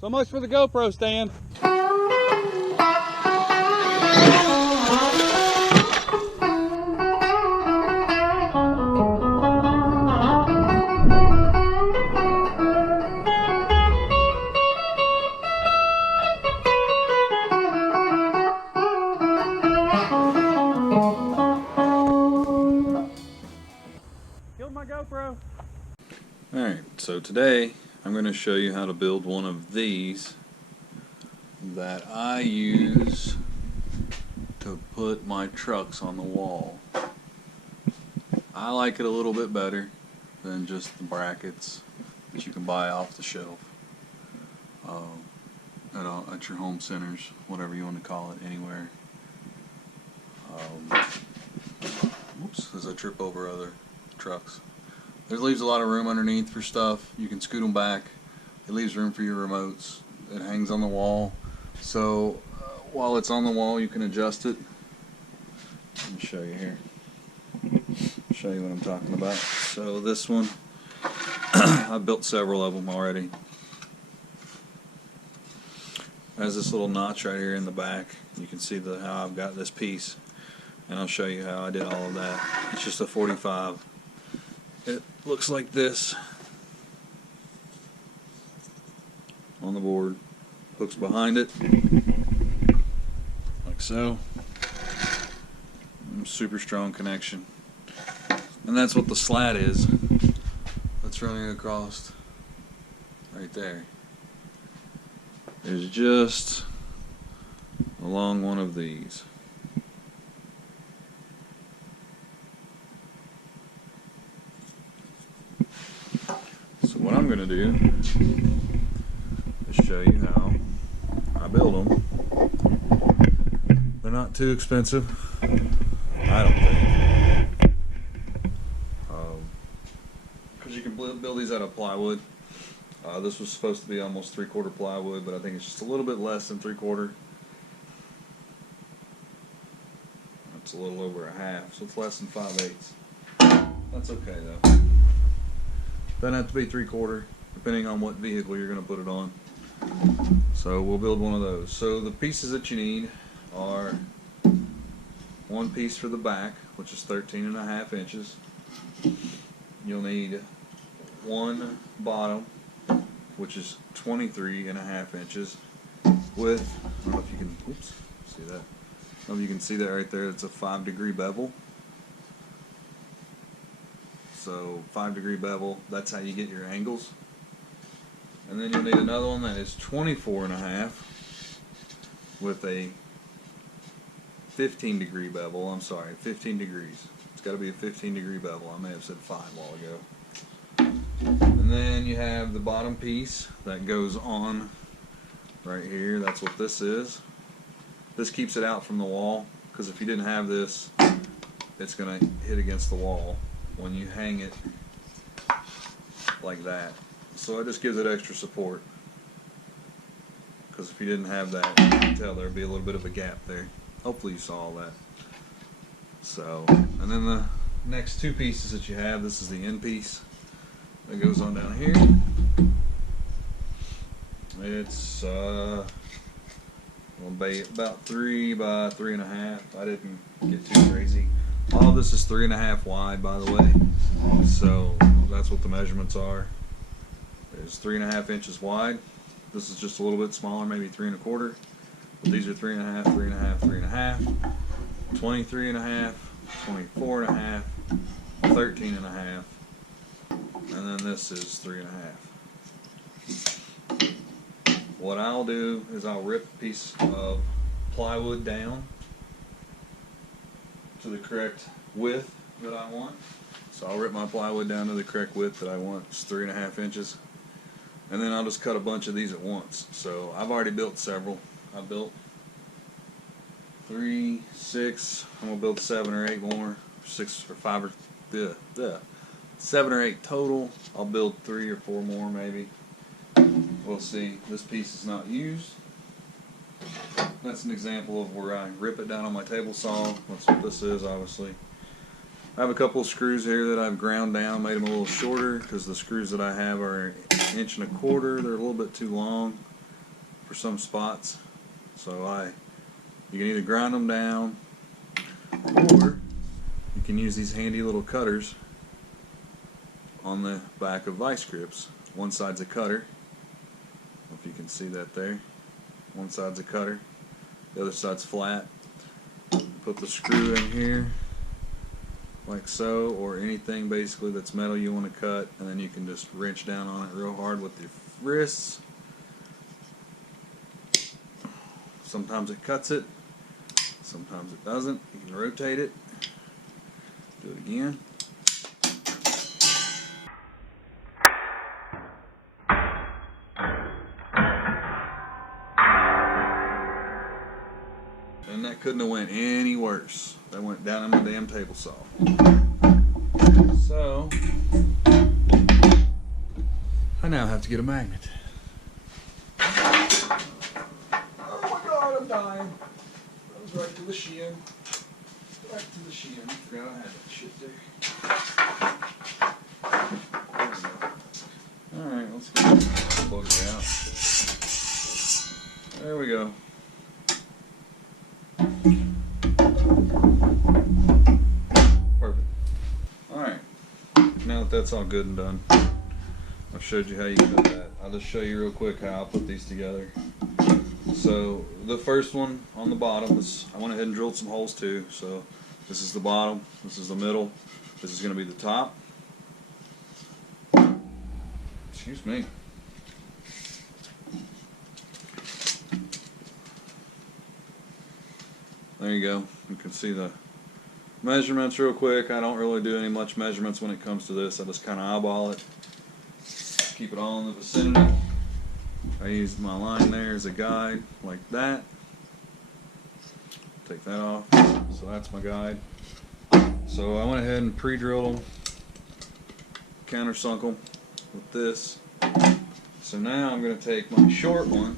So much for the GoPro stand. Killed my GoPro. Alright, so today I'm going to show you how to build one of these that I use to put my trucks on the wall. I like it a little bit better than just the brackets that you can buy off the shelf at your home centers, whatever you want to call it, anywhere. Oops, as I trip over other trucks. It leaves a lot of room underneath for stuff. You can scoot them back. It leaves room for your remotes. It hangs on the wall. So while it's on the wall, you can adjust it. Let me show you here. Show you what I'm talking about. So this one, I've built several of them already. Has this little notch right here in the back. You can see how I've got this piece, and I'll show you how I did all of that. It's just a 45. It looks like this on the board. Hooks behind it, like so. Super strong connection. And that's what the slat is. That's running across right there. Is just along one of these. So what I'm going to do is show you how I build them. They're not too expensive, I don't think, because you can build these out of plywood. This was supposed to be almost 3/4 plywood, but I think it's just a little bit less than 3/4. It's a little over a half, so it's less than 5/8. That's okay though. Doesn't have to be 3/4, depending on what vehicle you're going to put it on. So we'll build one of those. So the pieces that you need are one piece for the back, which is 13.5 inches. You'll need one bottom, which is 23.5 inches, with, I don't know if you can, oops, see that? I don't know if you can see that right there. It's a 5-degree bevel. So 5-degree bevel, that's how you get your angles. And then you'll need another one that is 24.5 with a 15-degree bevel. I'm sorry, 15 degrees. It's got to be a 15-degree bevel. I may have said 5 a while ago. And then you have the bottom piece that goes on right here. That's what this is. This keeps it out from the wall, because if you didn't have this, it's going to hit against the wall when you hang it like that. So it just gives it extra support, because if you didn't have that, you can tell there'd be a little bit of a gap there. Hopefully you saw all that. So, and then the next two pieces that you have, this is the end piece that goes on down here. It's about 3 by 3.5. I didn't get too crazy. All of this is 3.5 wide, by the way. So that's what the measurements are. It's 3.5 inches wide. This is just a little bit smaller, maybe 3.25. But these are 3.5, 3.5, 3.5, 23.5, 24.5, 13.5, and then this is 3.5. What I'll do is I'll rip a piece of plywood down to the correct width that I want. So I'll rip my plywood down to the correct width that I want. It's 3.5 inches. And then I'll just cut a bunch of these at once. So I've already built several. I built 3, 6. I'm gonna build 7 or 8 more. 6 or 5 or 7 or 8 total. I'll build 3 or 4 more maybe. We'll see. This piece is not used. That's an example of where I rip it down on my table saw. That's what this is, obviously. I have a couple of screws here that I've ground down, made them a little shorter, because the screws that I have are 1.25 inches. They're a little bit too long. for some spots. So you can either grind them down, or you can use these handy little cutters on the back of vice grips. One side's a cutter. I don't know if you can see that there. One side's a cutter, the other side's flat. Put the screw in here like so, or anything basically that's metal you want to cut, and then you can just wrench down on it real hard with your wrists. Sometimes it cuts it, sometimes it doesn't. You can rotate it. Do it again. And that couldn't have went any worse. That went down in my damn table saw. So I now have to get a magnet. Oh my God, I'm dying. That was right to the shin. Right to the shin. Forgot I had that shit there. Alright, let's get this bugger out. There we go. Perfect. Alright, now that that's all good and done, I've showed you how you cut that. I'll just show you real quick how I'll put these together. So the first one on the bottom is, I went ahead and drilled some holes too. So this is the bottom, this is the middle, this is going to be the top. Excuse me. There you go. You can see the measurements real quick. I don't really do any much measurements when it comes to this. I just kind of eyeball it. Keep it all in the vicinity. I use my line there as a guide, like that. Take that off. So that's my guide. So I went ahead and pre-drilled them, countersunk them with this. So now I'm going to take my short one,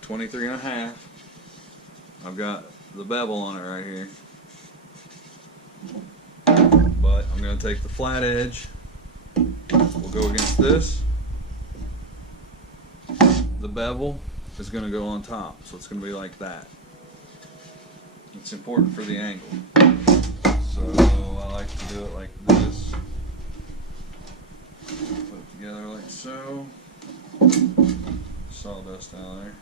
23.5. I've got the bevel on it right here, but I'm going to take the flat edge. We'll go against this. The bevel is going to go on top, so it's going to be like that. It's important for the angle. So I like to do it like this. Put it together like so. Sawdust down there.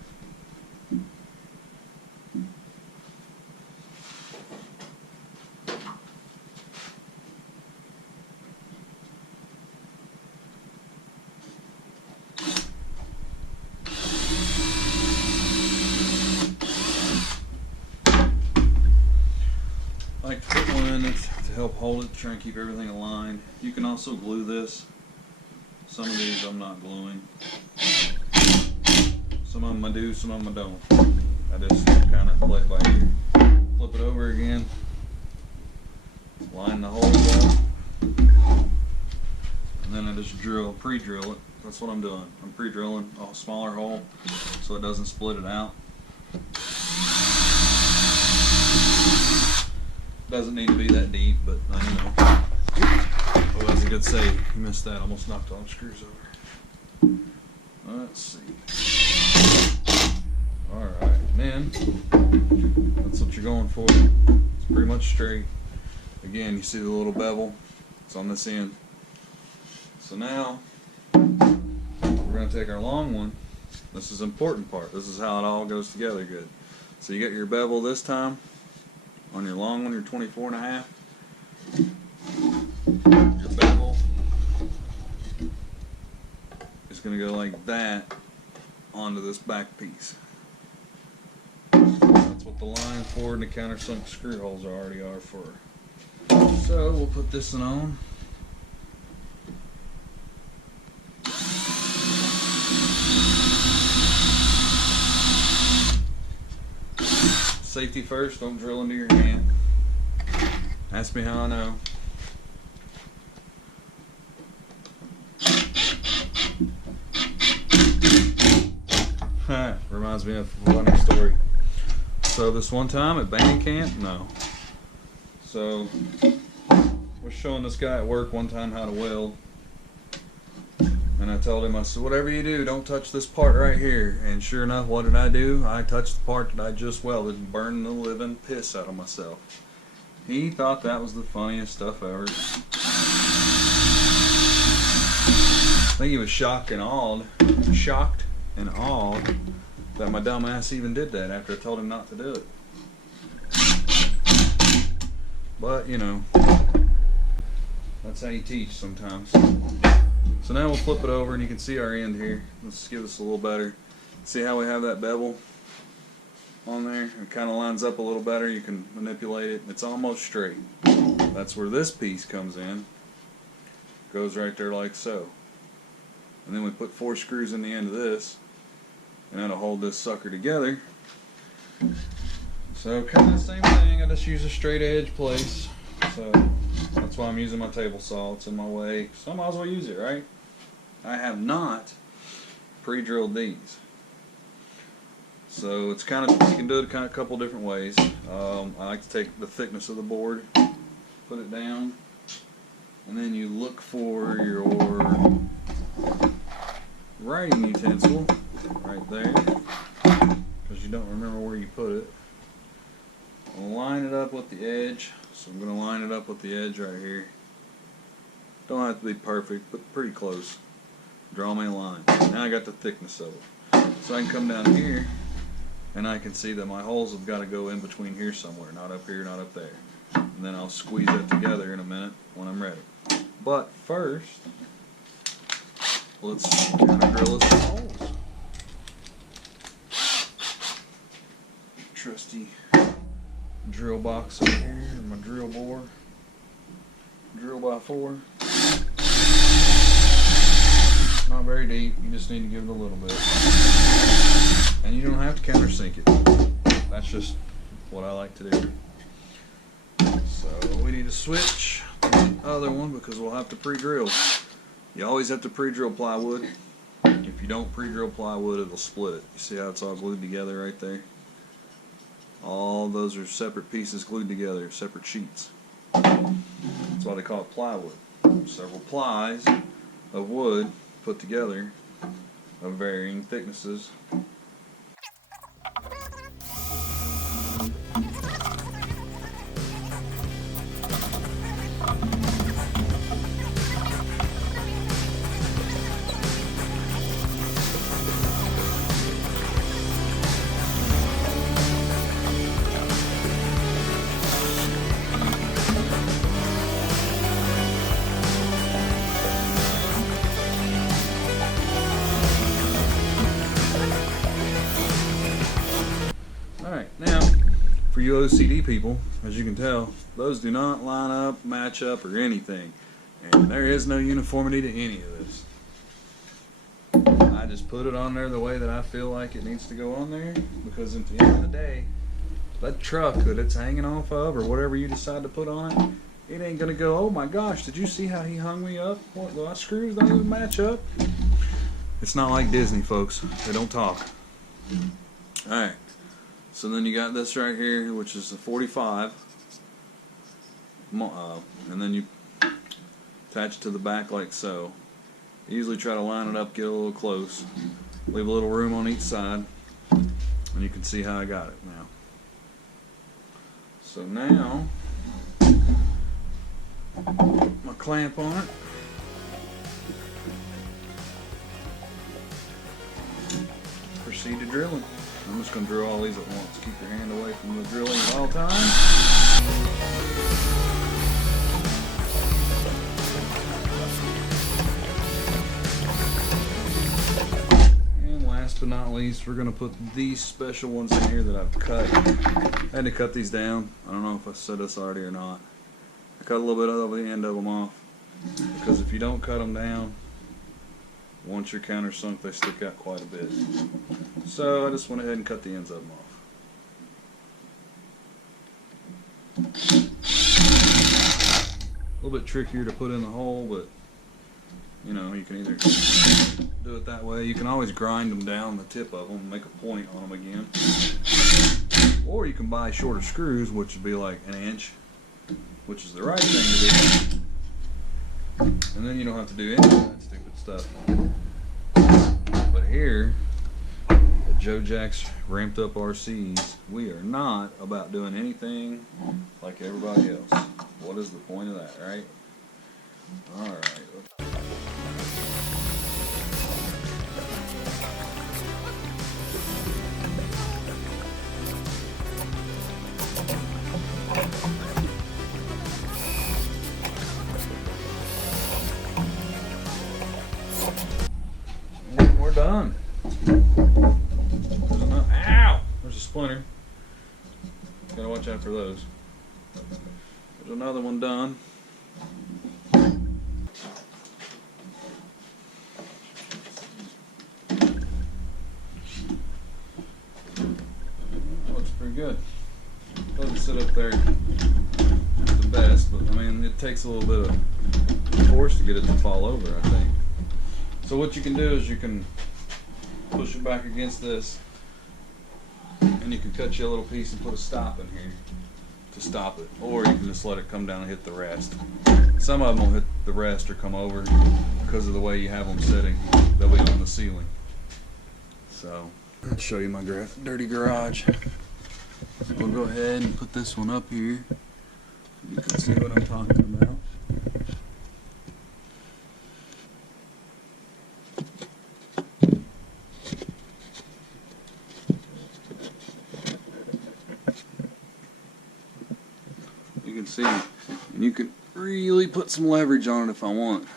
I like to put one in it to help hold it, try and keep everything aligned. You can also glue this. Some of these I'm not gluing. Some of them I do, some of them I don't. I just kind of play it by ear. Flip it over again. Line the holes up. And then I just pre-drill it. That's what I'm doing. I'm pre-drilling a smaller hole so it doesn't split it out. Doesn't need to be that deep, but you know. Oh, that's a good save. You missed that. Almost knocked all the screws over. Let's see. Alright, then that's what you're going for. It's pretty much straight. Again, you see the little bevel? It's on this end. So now we're going to take our long one. This is the important part. This is how it all goes together good. So you got your bevel this time. On your long one, your 24.5. Your bevel is going to go like that onto this back piece. That's what the line for and the countersunk screw holes already are for. So we'll put this one on. Safety first, don't drill into your hand. Ask me how I know. Reminds me of a funny story. So this one time at band camp, so was showing this guy at work one time how to weld. And I told him, I said, whatever you do, don't touch this part right here. And sure enough, what did I do? I touched the part that I just welded and burned the living piss out of myself. He thought that was the funniest stuff ever. I think he was shocked and awed that my dumb ass even did that after I told him not to do it. But, you know, that's how you teach sometimes. So now we'll flip it over and you can see our end here. Let's give this a little better. See how we have that bevel on there? It kind of lines up a little better. You can manipulate it. It's almost straight. That's where this piece comes in. Goes right there like so. And then we put 4 screws in the end of this, and that'll hold this sucker together. So kind of the same thing, I just use a straight edge place. So that's why I'm using my table saw. It's in my way, so I might as well use it, right? I have not pre-drilled these. So it's kind of, you can do it kind of a couple different ways. I like to take the thickness of the board, put it down, and then you look for your writing utensil right there, because you don't remember where you put it. I'll line it up with the edge, so I'm going to line it up with the edge right here. Don't have to be perfect, but pretty close. Draw me a line. Now I got the thickness of it. So I can come down here and I can see that my holes have got to go in between here somewhere, not up here, not up there. And then I'll squeeze that together in a minute when I'm ready. But first, let's kind of drill us some holes. Trusty drill box over here, my drill bore. Drill by 4. Not very deep, you just need to give it a little bit. And you don't have to countersink it. That's just what I like to do. So we need to switch to the other one because we'll have to pre-drill. You always have to pre-drill plywood. If you don't pre-drill plywood, it'll split it. You see how it's all glued together right there? All those are separate pieces glued together, separate sheets. That's why they call it plywood. Several plies of wood put together of varying thicknesses. Now, for you OCD people, as you can tell, those do not line up, match up, or anything. And there is no uniformity to any of this. I just put it on there the way that I feel like it needs to go on there, because at the end of the day, that truck that it's hanging off of, or whatever you decide to put on it, it ain't going to go, oh my gosh, did you see how he hung me up? What, my screws don't even match up? It's not like Disney, folks. They don't talk. Alright. So then you got this right here, which is a 45, and then you attach it to the back like so. Usually try to line it up, get a little close, leave a little room on each side, and you can see how I got it now. So now, my clamp on it. Proceed to drilling. I'm just going to drill all these at once. Keep your hand away from the drilling at all times. And last but not least, we're going to put these special ones in here that I've cut. I had to cut these down. I don't know if I said this already or not. I cut a little bit over the end of them off, because if you don't cut them down, once you're countersunk, they stick out quite a bit. So I just went ahead and cut the ends of them off. A little bit trickier to put in the hole, but you know, you can either do it that way. You can always grind them down, the tip of them, and make a point on them again. Or you can buy shorter screws, which would be like 1 inch, which is the right thing to do. And then you don't have to do any of that stupid stuff. stuff. But here at Joe Jack's Ramped Up RCs, we are not about doing anything like everybody else. What is the point of that, right? Alright. And we're done. Ow! There's a splinter. Gotta watch out for those. There's another one done. Looks pretty good. Doesn't sit up there the best, but I mean it takes a little bit of force to get it to fall over, I think. So what you can do is you can push it back against this, and you can cut you a little piece and put a stop in here to stop it, or you can just let it come down and hit the rest. Some of them will hit the rest or come over because of the way you have them sitting. They'll be on the ceiling. So I'll show you my dirty garage. We'll go ahead and put this one up here. You can see what I'm talking about. You can see, and you can really put some leverage on it if I want.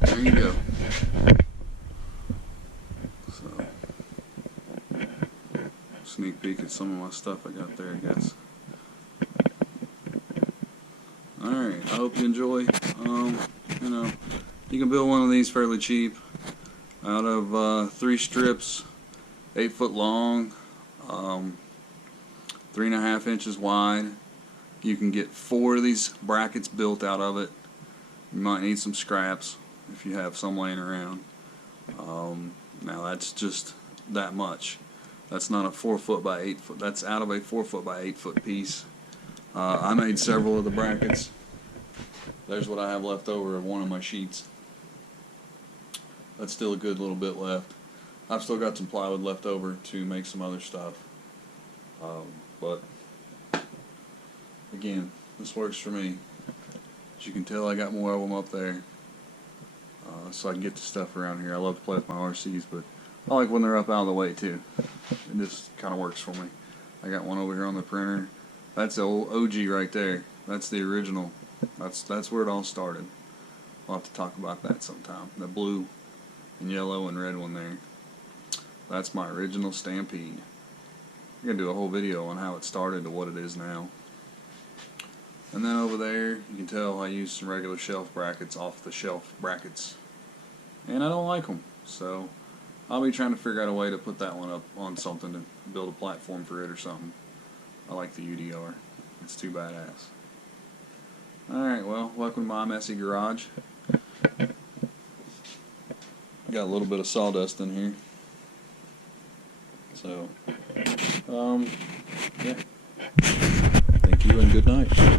There you go. So, sneak peek at some of my stuff I got there, I guess. Alright, I hope you enjoy. You know, you can build one of these fairly cheap out of 3 strips, 8 foot long, 3.5 inches wide. You can get 4 of these brackets built out of it. You might need some scraps if you have some laying around. Now that's just that much. That's not a 4 foot by 8 foot. That's out of a 4 foot by 8 foot piece. I made several of the brackets. There's what I have left over of one of my sheets. That's still a good little bit left. I've still got some plywood left over to make some other stuff. But again, this works for me. As you can tell, I got more of them up there. So I can get the stuff around here. I love to play with my RCs, but I like when they're up out of the way too. It just kind of works for me. I got one over here on the printer. That's the old OG right there. That's the original. That's where it all started. We'll have to talk about that sometime. The blue and yellow and red one there. That's my original Stampede. I'm going to do a whole video on how it started to what it is now. And then over there, you can tell I used some regular shelf brackets off the shelf brackets. And I don't like them. So I'll be trying to figure out a way to put that one up on something to build a platform for it or something. I like the UDR. It's too badass. Alright, well, welcome to my messy garage. Got a little bit of sawdust in here. So, yeah. Thank you and good night.